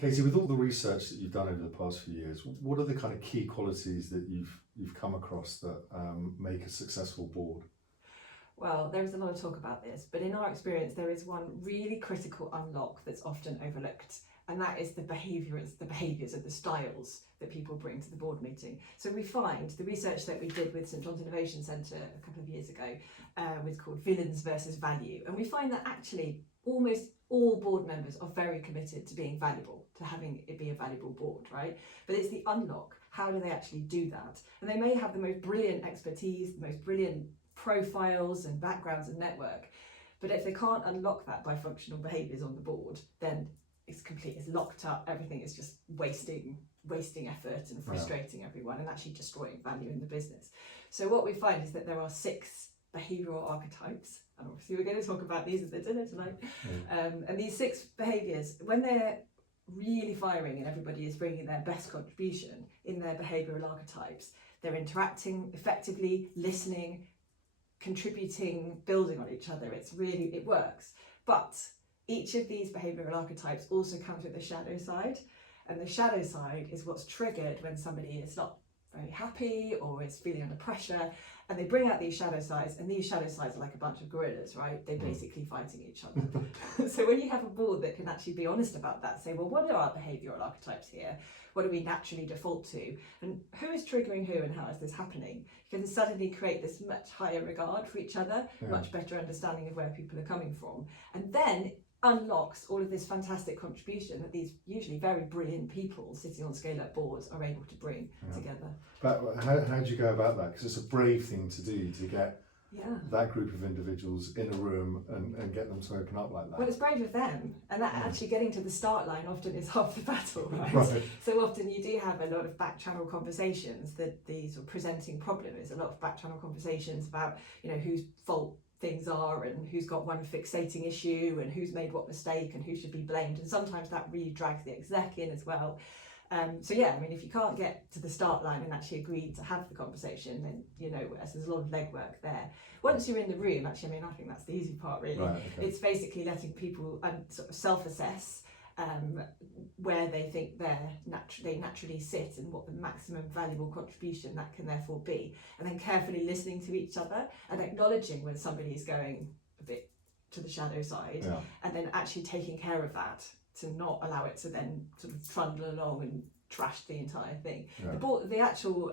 Katie, with all the research that you've done over the past few years, what are the kind of key qualities that you've come across that make a successful board? Well, there is a lot of talk about this, but in our experience, there is one really critical unlock that's often overlooked, and that is the behaviours and the styles that people bring to the board meeting. So we find the research that we did with St John's Innovation Centre a couple of years ago was called Villains versus Value, and we find that actually almost all board members are very committed to being valuable, to having it be a valuable board, right? But it's the unlock. How do they actually do that? And they may have the most brilliant expertise, the most brilliant profiles and backgrounds and network, but if they can't unlock that by functional behaviours on the board, then it's locked up. Everything is just wasting effort and frustrating everyone and actually destroying value in the business. So what we find is that there are 6 behavioural archetypes, and obviously we're going to talk about these at the dinner tonight. And these 6 behaviours, when they're really firing and everybody is bringing their best contribution in their behavioural archetypes, they're interacting effectively, listening, contributing, building on each other. It works. But each of these behavioural archetypes also comes with a shadow side, and the shadow side is what's triggered when somebody is not very happy or is feeling under pressure, and they bring out these shadow sides, and these shadow sides are like a bunch of gorillas, right? They're basically fighting each other. So when you have a board that can actually be honest about that, say, well, what are our behavioural archetypes here? What do we naturally default to? And who is triggering who and how is this happening? You can suddenly create this much higher regard for each other, much better understanding of where people are coming from. And then unlocks all of this fantastic contribution that these usually very brilliant people sitting on scale-up boards are able to bring together. But how do you go about that? Because it's a brave thing to do, to get that group of individuals in a room and get them to open up like that. Well, it's brave of them, and that actually getting to the start line often is half the battle, right? So often you do have a lot of back channel conversations. That the sort of presenting problem is a lot of back channel conversations about, you know, whose fault things are and who's got one fixating issue and who's made what mistake and who should be blamed, and sometimes that really drags the exec in as well. So yeah, I mean, if you can't get to the start line and actually agree to have the conversation, then, you know, there's a lot of legwork there. Once you're in the room, actually, I mean, I think that's the easy part, really. It's basically letting people sort of self-assess where they think they naturally sit and what the maximum valuable contribution that can therefore be, and then carefully listening to each other and acknowledging when somebody is going a bit to the shadow side, and then actually taking care of that to not allow it to then sort of trundle along and trash the entire thing. The actual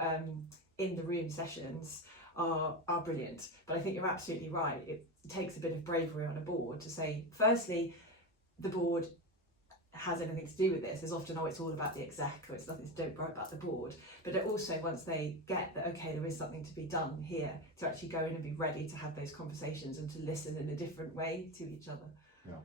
in the room sessions are brilliant, but I think you're absolutely right. It takes a bit of bravery on a board to say, firstly, the board has anything to do with this. There's often, it's all about the exec, or it's nothing, don't worry about the board. But it also, once they get that, okay, there is something to be done here, to actually go in and be ready to have those conversations and to listen in a different way to each other.